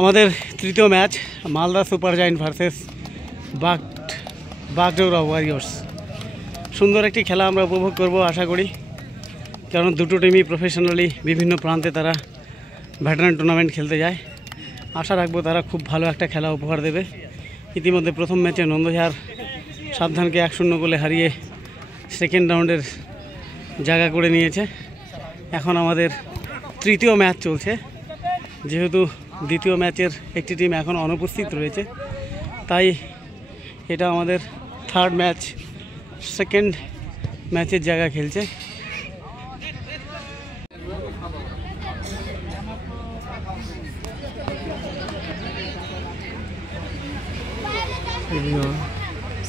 আমাদের তৃতীয় match Malda super giant versus Bagdogra Warriors. সুন্দর একটি খেলা আমরা উপভোগ করব আশা করি, কারণ দুটো টিমই প্রফেশনালি বিভিন্ন প্রান্তে তারা ভেটারান টুর্নামেন্ট খেলতে যায়। আশা রাখবো তারা খুব ভালো একটা খেলা উপহার দেবে। ইতিমধ্যে প্রথম ম্যাচে নন্দঝাড় সাবধানকে 1-0 গোলে হারিয়ে সেকেন্ড রাউন্ডের জায়গা করে নিয়েছে। এখন আমাদের তৃতীয় ম্যাচ চলছে। যেহেতু দ্বিতীয় ম্যাচের একটি টিম এখন অনুপস্থিত রয়েছে, তাই এটা আমাদের থার্ড ম্যাচ, সেকেন্ড ম্যাচের জায়গা খেলছে।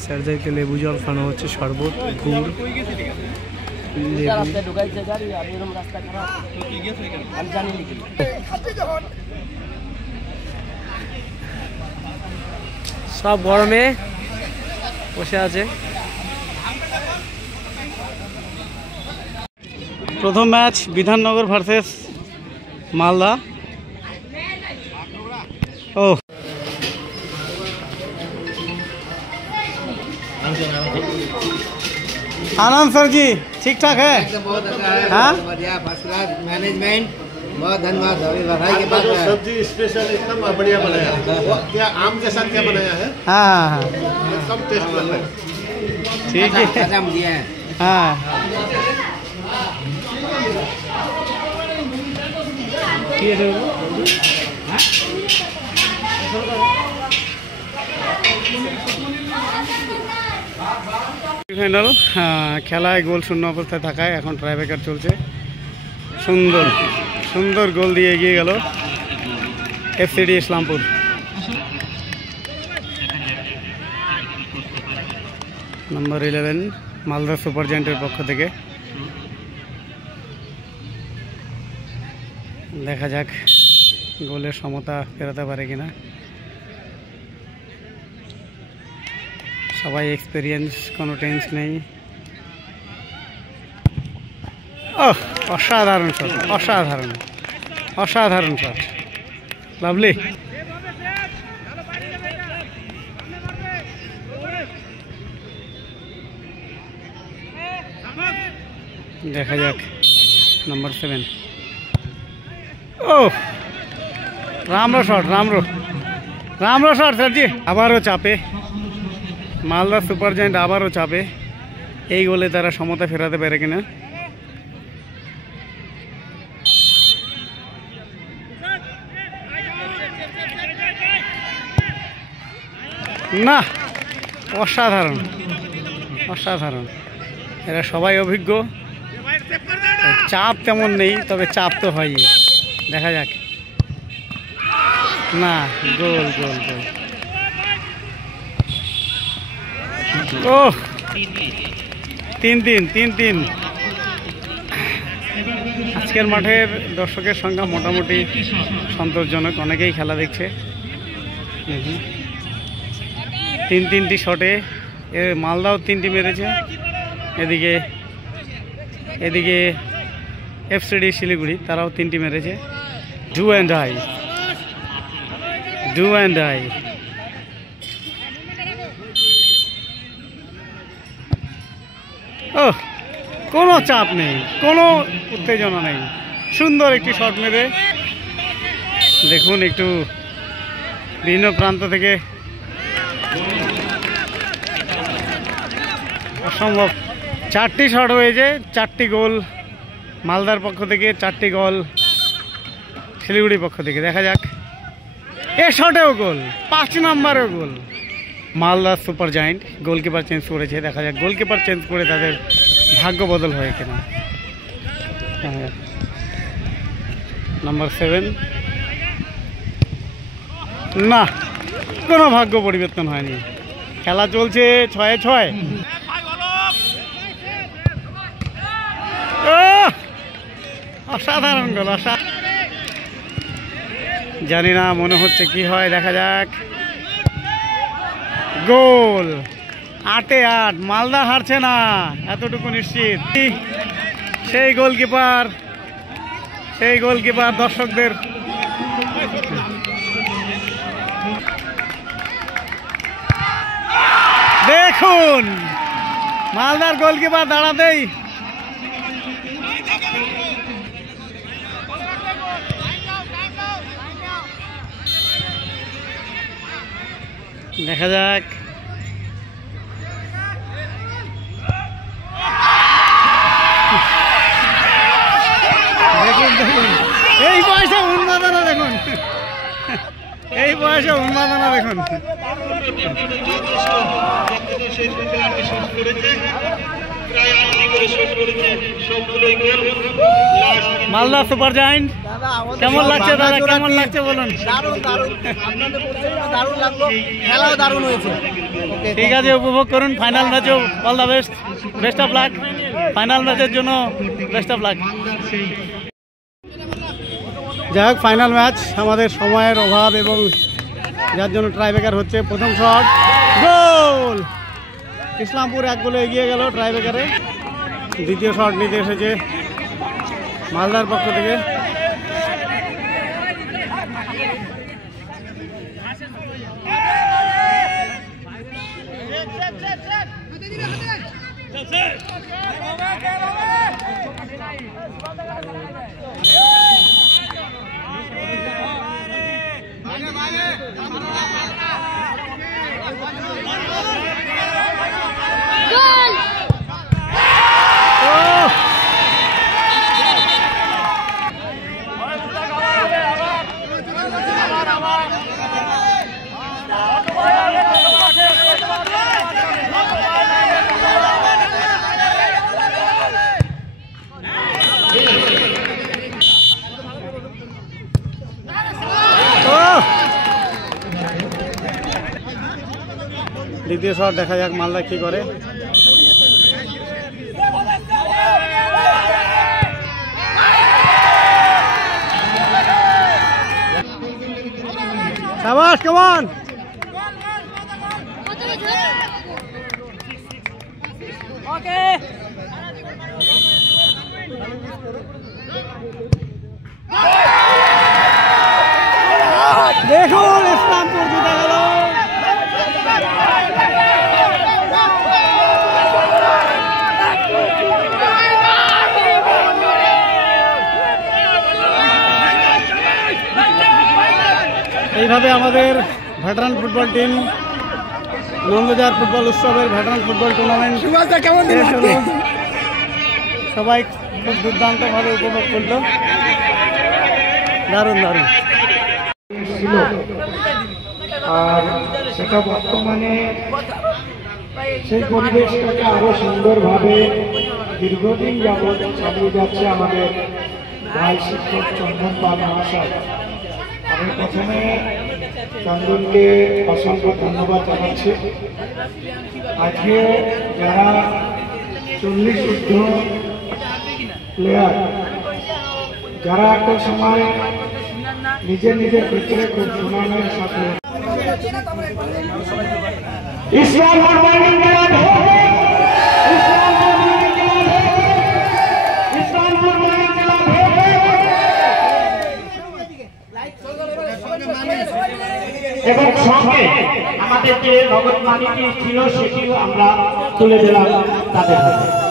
স্যারদেরকে লেবু জল খাওয়ানো হচ্ছে, শরবত, গুড়, সব গরমে বসে আছে। প্রথম ম্যাচ বিধাননগর ভার্সেস মালদা। ও आनंद सर जी, ठीक ठाक है? बहुत अच्छा है, हाँ? बढ़िया, फर्स्ट क्लास मैनेजमेंट। बहुत धन्यवाद, अभी बधाई के बाद सब्जी स्पेशल एकदम बढ़िया बनाया। क्या आम के साथ क्या बनाया है? हाँ हाँ हाँ एकदम टेस्ट बनता है। ठीक है। हजम दिए हैं। हाँ ठीक है। ফাইনাল খেলায় গোল শূন্য অবস্থায় থাকায় এখন ট্রাইব্রেকার চলছে। সুন্দর সুন্দর গোল দিয়ে এগিয়ে গেল এফসিডি ইসলামপুর। নম্বর 11 মালদা সুপার জায়েন্টের পক্ষ থেকে। দেখা যাক গোলের সমতা ফেরাতে পারে কিনা। সবাই এক্সপিরিয়েন্স, কোনো টেন্স নেই। ওহ, অসাধারণ শট, অসাধারণ অসাধারণ শট, লাভলি। দেখা যাক নম্বর 7। ও রামরো শট, রামরো শট স্যারজি। আবারও চাপে মালদা সুপার জায়েন্ট, আবারও চাপে। এই গোলে তারা সমতা ফেরাতে পারে কিনা। না, অসাধারণ অসাধারণ। এরা সবাই অভিজ্ঞ, চাপ তেমন নেই, তবে চাপ তো হয়ই। দেখা যাক। না, গোল গোল গোল। ও 3-3। আজকের মাঠের দর্শকের সংখ্যা মোটামুটি সন্তোষজনক, অনেকেই খেলা দেখছে। 3-3টি শটে মালদাও 3টি মেরেছে। এদিকে এফসিডি শিলিগুড়ি, তারাও 3টি মেরেছে। Do and I. ও কোনো চাপ নেই, কোনো উত্তেজনা নেই। সুন্দর একটি শট মেরে দেখুন, একটু বিভিন্ন প্রান্ত থেকে অসম্ভব 4টি শট হয়েছে, 4টি গোল মালদার পক্ষ থেকে, 4টি গোল শিলিগুড়ির পক্ষ থেকে। দেখা যাক, এ শটেও গোল, 5 নম্বরেও গোল। Malda super giant goalkeeper change করেছে। দেখা যাক গোলকিপার চেঞ্জ করে তাদের ভাগ্য বদল হয় কিনা। নম্বর 7। না, কোনো ভাগ্য পরিবর্তন হয়নি, খেলা চলছে 6-6। অসাধারণ গোল, জানি না, মনে হচ্ছে কি হয়, দেখা যাক। গোল, 8-8। মালদা হারছে না, এতটুকু নিশ্চিত। সেই গোলকিপার দর্শকদের দেখুন মালদার গোলকিপার দাঁড়াতেই দেখা যাক দেখুন দেখুন এই বয়সে উন্মাদনা দেখুন এই বয়সে উন্মাদনা দেখুন মালদা সুপার জায়েন্ট কেমন লাগছে দাদা কেমন লাগছে বলুন খেলাও দারুণ হয়েছে ঠিক আছে উপভোগ করুন ফাইনাল ম্যাচও all the best best of luck final ম্যাচের জন্য বেস্ট অফ লাক যাই হোক ফাইনাল ম্যাচ আমাদের সময়ের অভাব এবং যার জন্য ট্রাইব্রেকার হচ্ছে প্রথম শট গোল ইসলামপুর 1 গোলে এগিয়ে গেল ট্রাইব্রেকারে দ্বিতীয় শট নিতে এসেছে মালদার পক্ষ থেকে দ্বিতীয় শট দেখা যাক মালদা কি করে শাবাশ কেমন দেখুন ইসলামপুর জিতে গেল এইভাবে আমাদের ভেটারান ফুটবল টিম নন্দজার ফুটবল উৎসবের ভেটারান ফুটবল টুর্নামেন্ট সবাই খুব দুর্দান্তভাবে উপভোগ করলো দারুণ দারুণ আর সেটা বর্তমানে সেই পরিবেশটাকে আরো সুন্দরভাবে দীর্ঘদিন যাবৎ চালিয়ে যাচ্ছে আমাদের ভাই শিক্ষক চন্দন পাল মহাশয়। আমি প্রথমে চন্দনকে অসংখ্য ধন্যবাদ জানাচ্ছি। আজকে যারা 40 ঊর্ধ্ব প্লেয়ার যারা একটা সময় নিজের নিজের ক্ষেত্রে খুব সুনামের সাথে এবং সঙ্গে আমাদের যে নগদ মানিটি ছিল সেটিও আমরা তুলে দিলাম তাদের হাতে।